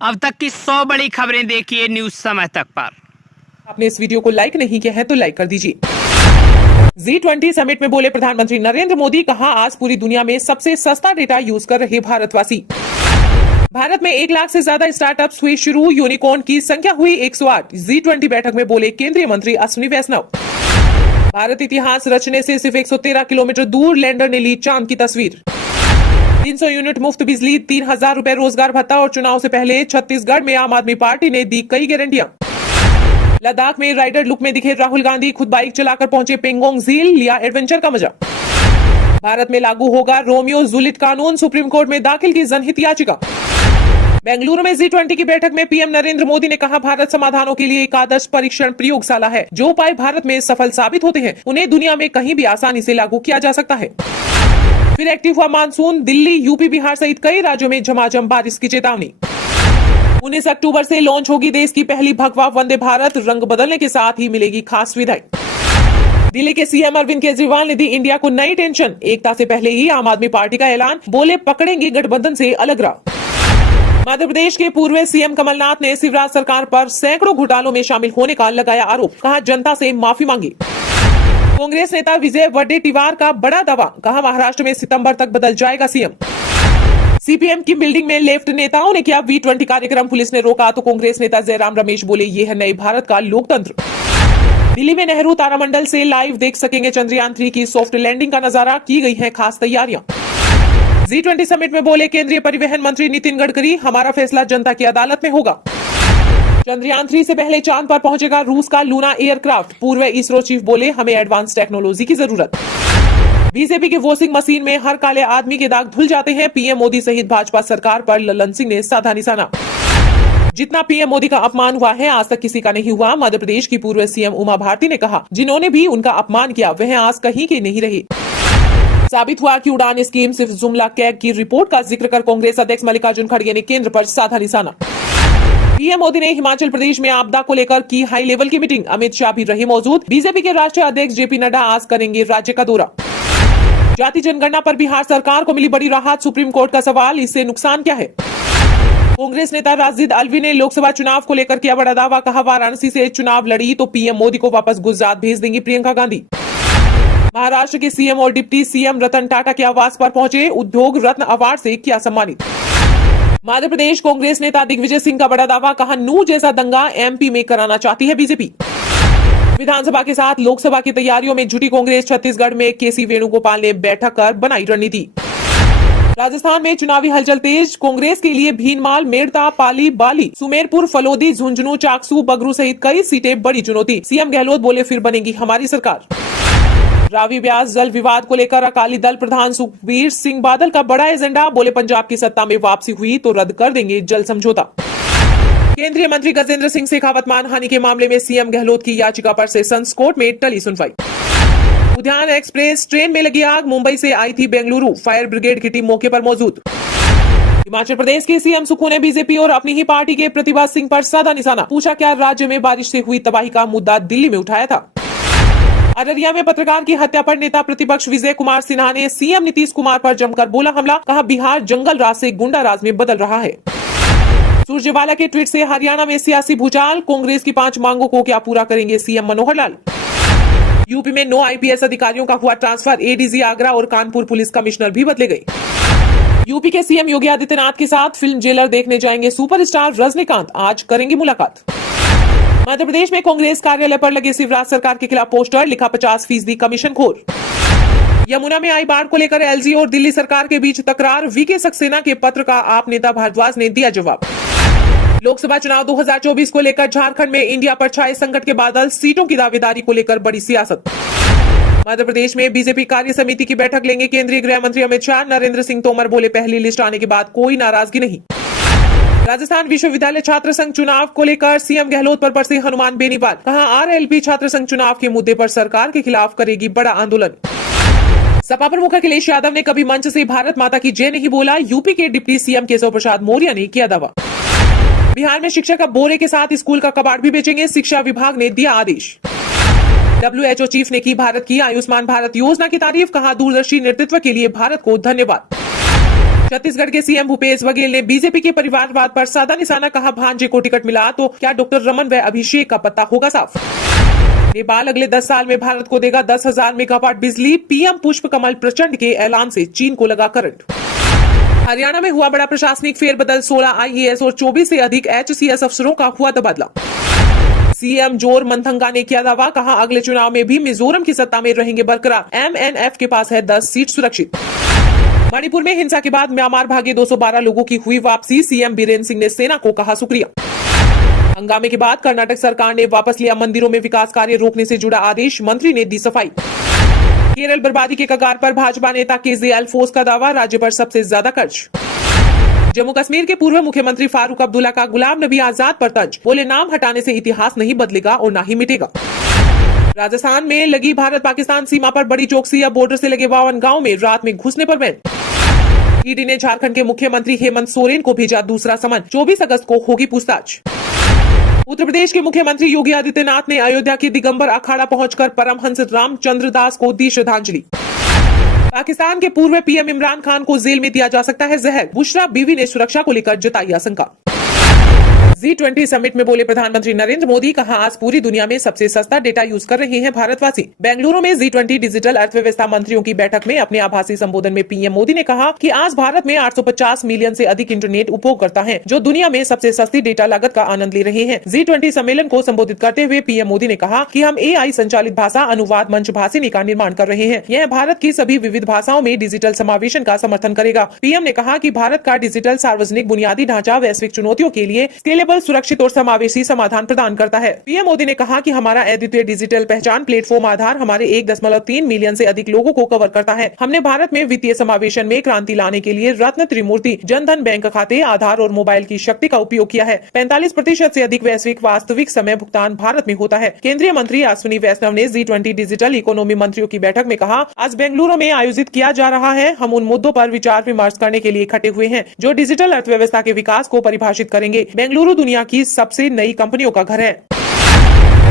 अब तक की 100 बड़ी खबरें देखिए न्यूज समय तक पर। आपने इस वीडियो को लाइक नहीं किया है तो लाइक कर दीजिए। G20 समिट में बोले प्रधानमंत्री नरेंद्र मोदी, कहा आज पूरी दुनिया में सबसे सस्ता डेटा यूज कर रहे भारतवासी। भारत में 1 लाख से ज्यादा स्टार्टअप्स हुए शुरू, यूनिकॉर्न की संख्या हुई 108। G20 बैठक में बोले केंद्रीय मंत्री अश्विनी वैष्णव। भारत इतिहास रचने से सिर्फ 113 किलोमीटर दूर लैंडर ने ली चांद की तस्वीर। 300 यूनिट मुफ्त बिजली, 3,000 रुपए रोजगार भत्ता और चुनाव से पहले छत्तीसगढ़ में आम आदमी पार्टी ने दी कई गारंटियां। लद्दाख में राइडर लुक में दिखे राहुल गांधी, खुद बाइक चलाकर पहुंचे पेंगोंग झील, लिया एडवेंचर का मजा। भारत में लागू होगा रोमियो जूलियट कानून, सुप्रीम कोर्ट में दाखिल की जनहित याचिका। बेंगलुरु में G20 की बैठक में पीएम नरेंद्र मोदी ने कहा, भारत समाधानों के लिए एक आदर्श परीक्षण प्रयोगशाला है। जो उपाय भारत में सफल साबित होते हैं उन्हें दुनिया में कहीं भी आसानी से लागू किया जा सकता है। फिर एक्टिव हुआ मानसून, दिल्ली, यूपी, बिहार सहित कई राज्यों में झमाझम बारिश की चेतावनी। 19 अक्टूबर से लॉन्च होगी देश की पहली भगवा वंदे भारत, रंग बदलने के साथ ही मिलेगी खास सुविधाएं। दिल्ली के सीएम अरविंद केजरीवाल ने दी इंडिया को नई टेंशन, एकता से पहले ही आम आदमी पार्टी का ऐलान, बोले पकड़ेंगे गठबंधन से अलग राह। मध्य प्रदेश के पूर्व सीएम कमलनाथ ने शिवराज सरकार पर सैकड़ों घोटालों में शामिल होने का लगाया आरोप, कहा जनता से माफी मांगी। कांग्रेस नेता विजय वडेट्टीवार का बड़ा दावा, कहा महाराष्ट्र में सितंबर तक बदल जाएगा सीएम। सीपीएम की बिल्डिंग में लेफ्ट नेताओं ने किया V20 कार्यक्रम, पुलिस ने रोका तो कांग्रेस नेता जयराम रमेश बोले ये है नए भारत का लोकतंत्र। दिल्ली में नेहरू तारामंडल से लाइव देख सकेंगे चंद्रयान 3 की सॉफ्ट लैंडिंग का नजारा, की गई है खास तैयारियां। G20 समिट में बोले केंद्रीय परिवहन मंत्री नितिन गडकरी, हमारा फैसला जनता की अदालत में होगा। चंद्रयान 3 से पहले चांद पर पहुंचेगा रूस का लूना एयरक्राफ्ट, पूर्व इसरो चीफ बोले हमें एडवांस टेक्नोलॉजी की जरूरत। बीजेपी की वॉशिंग मशीन में हर काले आदमी के दाग धुल जाते हैं, पीएम मोदी सहित भाजपा सरकार पर ललन सिंह ने साधा निशाना। जितना पीएम मोदी का अपमान हुआ है आज तक किसी का नहीं हुआ, मध्य प्रदेश की पूर्व सीएम उमा भारती ने कहा, जिन्होंने भी उनका अपमान किया वह आज कहीं के नहीं रहे। साबित हुआ कि उड़ान स्कीम सिर्फ जुमला कैग की रिपोर्ट का जिक्र कर कांग्रेस अध्यक्ष मल्लिकार्जुन खड़गे ने केंद्र पर साधा निशाना। पीएम मोदी ने हिमाचल प्रदेश में आपदा को लेकर की हाई लेवल की मीटिंग, अमित शाह भी रहे मौजूद। बीजेपी के राष्ट्रीय अध्यक्ष जेपी नड्डा आज करेंगे राज्य का दौरा। जाति जनगणना पर बिहार सरकार को मिली बड़ी राहत, सुप्रीम कोर्ट का सवाल, इससे नुकसान क्या है। कांग्रेस नेता राशिद अल्वी ने लोकसभा चुनाव को लेकर किया बड़ा दावा, कहा वाराणसी से चुनाव लड़ी तो पीएम मोदी को वापस गुजरात भेज देंगी प्रियंका गांधी। महाराष्ट्र के सीएम और डिप्टी सीएम रतन टाटा के आवास पर पहुंचे, उद्योग रत्न अवार्ड से किया सम्मानित। मध्य प्रदेश कांग्रेस नेता दिग्विजय सिंह का बड़ा दावा, कहा नू जैसा दंगा एमपी में कराना चाहती है बीजेपी। विधानसभा के साथ लोकसभा की तैयारियों में जुटी कांग्रेस, छत्तीसगढ़ में केसी वेणुगोपाल ने बैठक कर बनाई रणनीति। राजस्थान में चुनावी हलचल तेज, कांग्रेस के लिए भीनमाल, मेड़ता, पाली, बाली, सुमेरपुर, फलोदी, झुंझुनू, चाकसू, बगरू सहित कई सीटें बड़ी चुनौती। सीएम गहलोत बोले फिर बनेगी हमारी सरकार। रावी ब्यास जल विवाद को लेकर अकाली दल प्रधान सुखबीर सिंह बादल का बड़ा एजेंडा, बोले पंजाब की सत्ता में वापसी हुई तो रद्द कर देंगे जल समझौता। केंद्रीय मंत्री गजेंद्र सिंह शेखावत मानहानि के मामले में सीएम गहलोत की याचिका पर सेशंस कोर्ट में टली सुनवाई। उद्यान एक्सप्रेस ट्रेन में लगी आग, मुंबई से आई थी बेंगलुरु, फायर ब्रिगेड की टीम मौके पर मौजूद। हिमाचल प्रदेश के सीएम सुक्खू ने बीजेपी और अपनी ही पार्टी के प्रतिभा सिंह पर साधा निशाना, पूछा क्या राज्य में बारिश से हुई तबाही का मुद्दा दिल्ली में उठाया था। अररिया में पत्रकार की हत्या पर नेता प्रतिपक्ष विजय कुमार सिन्हा ने सीएम नीतीश कुमार पर जमकर बोला हमला, कहा बिहार जंगल राज से गुंडा राज में बदल रहा है। सुरजेवाला के ट्वीट से हरियाणा में सियासी भूचाल, कांग्रेस की 5 मांगों को क्या पूरा करेंगे सीएम मनोहर लाल। यूपी में 9 आईपीएस अधिकारियों का हुआ ट्रांसफर, एडीजी आगरा और कानपुर पुलिस कमिश्नर भी बदले गए। यूपी के सीएम योगी आदित्यनाथ के साथ फिल्म जेलर देखने जाएंगे सुपरस्टार रजनीकांत, आज करेंगे मुलाकात। मध्य प्रदेश में कांग्रेस कार्यालय पर लगे शिवराज सरकार के खिलाफ पोस्टर, लिखा 50% कमीशन खोर। यमुना में आई बाढ़ को लेकर एलजी और दिल्ली सरकार के बीच तकरार, वीके सक्सेना के पत्र का आप नेता भारद्वाज ने दिया जवाब। लोकसभा चुनाव 2024 को लेकर झारखंड में इंडिया पर छाए संकट के बादल, सीटों की दावेदारी को लेकर बड़ी सियासत। मध्य प्रदेश में बीजेपी कार्य समिति की बैठक लेंगे केंद्रीय गृह मंत्री अमित शाह, नरेंद्र सिंह तोमर बोले पहली लिस्ट आने के बाद कोई नाराजगी नहीं। राजस्थान विश्वविद्यालय छात्र संघ चुनाव को लेकर सीएम गहलोत पर बरसे हनुमान बेनीवाल, कहा आरएलपी छात्र संघ चुनाव के मुद्दे पर सरकार के खिलाफ करेगी बड़ा आंदोलन। सपा प्रमुख अखिलेश यादव ने कभी मंच से भारत माता की जय नहीं बोला, यूपी के डिप्टी सीएम केशव प्रसाद मौर्य ने किया दावा। बिहार में शिक्षक अब बोरे के साथ स्कूल का कबाड़ भी बेचेंगे, शिक्षा विभाग ने दिया आदेश। WHO चीफ ने की भारत की आयुष्मान भारत योजना की तारीफ, कहा दूरदर्शी नेतृत्व के लिए भारत को धन्यवाद। छत्तीसगढ़ के सीएम भूपेश बघेल ने बीजेपी के परिवारवाद पर साधा निशाना, कहा भांजे को टिकट मिला तो क्या डॉक्टर रमन व अभिषेक का पत्ता होगा साफ। नेपाल अगले 10 साल में भारत को देगा 10,000 मेगावाट बिजली, पीएम पुष्प कमल प्रचंड के ऐलान से चीन को लगा करंट। हरियाणा में हुआ बड़ा प्रशासनिक फेरबदल, 16 आईएएस और 24 से अधिक एचसीएस अफसरों का हुआ तबादला। सीएम जोर मंथंगा ने किया दावा, कहा अगले चुनाव में भी मिजोरम की सत्ता में रहेंगे बरकरार, एमएनएफ के पास है 10 सीट सुरक्षित। मणिपुर में हिंसा के बाद म्यांमार भागे 212 लोगों की हुई वापसी, सीएम बीरेन सिंह ने सेना को कहा शुक्रिया। हंगामे के बाद कर्नाटक सरकार ने वापस लिया मंदिरों में विकास कार्य रोकने से जुड़ा आदेश, मंत्री ने दी सफाई। केरल बर्बादी के कगार पर भाजपा नेता केजेएल फोर्स का दावा, राज्य पर सबसे ज्यादा कर्ज। जम्मू कश्मीर के पूर्व मुख्यमंत्री फारूक अब्दुल्ला का गुलाम नबी आजाद पर तंज, बोले नाम हटाने से इतिहास नहीं बदलेगा और न ही मिटेगा। राजस्थान में लगी भारत पाकिस्तान सीमा पर बड़ी चौकसी, अब बॉर्डर से लगे 52 गांव में रात में घुसने पर बैन। ईडी ने झारखंड के मुख्यमंत्री हेमंत सोरेन को भेजा दूसरा समन, 24 अगस्त को होगी पूछताछ। उत्तर प्रदेश के मुख्यमंत्री योगी आदित्यनाथ ने अयोध्या के दिगंबर अखाड़ा पहुंचकर परमहंस रामचंद्र दास को दी श्रद्धांजलि। पाकिस्तान के पूर्व पीएम इमरान खान को जेल में दिया जा सकता है जहर, बुशरा बीवी ने सुरक्षा को लेकर जताई आशंका। G20 समिट में बोले प्रधानमंत्री नरेंद्र मोदी, कहा आज पूरी दुनिया में सबसे सस्ता डेटा यूज कर रहे हैं भारतवासी। बेंगलुरु में G20 डिजिटल अर्थव्यवस्था मंत्रियों की बैठक में अपने आभासी संबोधन में पीएम मोदी ने कहा कि आज भारत में 850 मिलियन से अधिक इंटरनेट उपयोगकर्ता हैं, जो दुनिया में सबसे सस्ती डेटा लागत का आनंद ले रहे हैं। G20 सम्मेलन को संबोधित करते हुए पीएम मोदी ने कहा कि हम AI संचालित भाषा अनुवाद मंच भाषिनी का निर्माण कर रहे हैं। यह भारत की सभी विविध भाषाओं में डिजिटल समावेशन का समर्थन करेगा। पीएम ने कहा कि भारत का डिजिटल सार्वजनिक बुनियादी ढांचा वैश्विक चुनौतियों के लिए स्केलेबल, सुरक्षित और समावेशी समाधान प्रदान करता है। पीएम मोदी ने कहा कि हमारा अद्वितीय डिजिटल पहचान प्लेटफॉर्म आधार हमारे 1.3 मिलियन से अधिक लोगों को कवर करता है। हमने भारत में वित्तीय समावेशन में क्रांति लाने के लिए रत्न त्रिमूर्ति, जनधन बैंक खाते, आधार और मोबाइल की शक्ति का उपयोग किया है। 45% से अधिक वैश्विक वास्तविक समय भुगतान भारत में होता है। केंद्रीय मंत्री अश्विनी वैष्णव ने G20 डिजिटल इकोनॉमी मंत्रियों की बैठक में कहा, आज बेंगलुरु में आयोजित किया जा रहा है। हम उन मुद्दों पर विचार विमर्श करने के लिए इकट्ठे हुए हैं जो डिजिटल अर्थव्यवस्था के विकास को परिभाषित करेंगे। बेंगलुरु दुनिया की सबसे नई कंपनियों का घर है।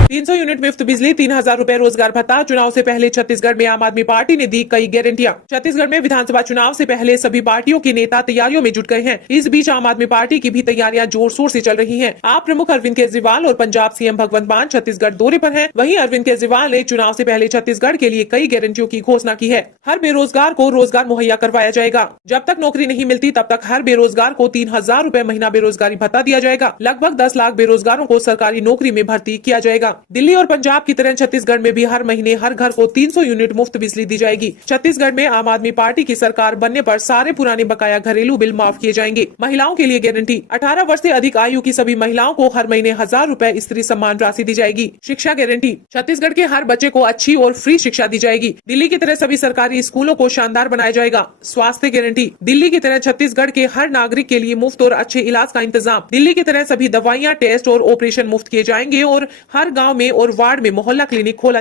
300 यूनिट मुफ्त बिजली, 3,000 रुपए रोजगार भत्ता। चुनाव से पहले छत्तीसगढ़ में आम आदमी पार्टी ने दी कई गारंटियां। छत्तीसगढ़ में विधानसभा चुनाव से पहले सभी पार्टियों के नेता तैयारियों में जुट गए हैं। इस बीच आम आदमी पार्टी की भी तैयारियां जोर शोर से चल रही हैं। आप प्रमुख अरविंद केजरीवाल और पंजाब सीएम भगवंत मान छत्तीसगढ़ दौरे पर हैं। वहीं अरविंद केजरीवाल ने चुनाव से पहले छत्तीसगढ़ के लिए कई गारंटियों की घोषणा की है। हर बेरोजगार को रोजगार मुहैया करवाया जाएगा। जब तक नौकरी नहीं मिलती तब तक हर बेरोजगार को 3,000 रुपए महीना बेरोजगारी भत्ता दिया जाएगा। लगभग 10 लाख बेरोजगारों को सरकारी नौकरी में भर्ती किया जाएगा। दिल्ली और पंजाब की तरह छत्तीसगढ़ में भी हर महीने हर घर को 300 यूनिट मुफ्त बिजली दी जाएगी। छत्तीसगढ़ में आम आदमी पार्टी की सरकार बनने पर सारे पुराने बकाया घरेलू बिल माफ किए जाएंगे। महिलाओं के लिए गारंटी, 18 वर्ष से अधिक आयु की सभी महिलाओं को हर महीने 1,000 रुपए स्त्री सम्मान राशि दी जाएगी। शिक्षा गारंटी, छत्तीसगढ़ के हर बच्चे को अच्छी और फ्री शिक्षा दी जाएगी। दिल्ली की तरह सभी सरकारी स्कूलों को शानदार बनाया जाएगा। स्वास्थ्य गारंटी, दिल्ली की तरह छत्तीसगढ़ के हर नागरिक के लिए मुफ्त और अच्छे इलाज का इंतजाम। दिल्ली की तरह सभी दवाइयाँ, टेस्ट और ऑपरेशन मुफ्त किए जाएंगे और हर गाँव में और वार्ड में मोहल्ला क्लिनिक खोला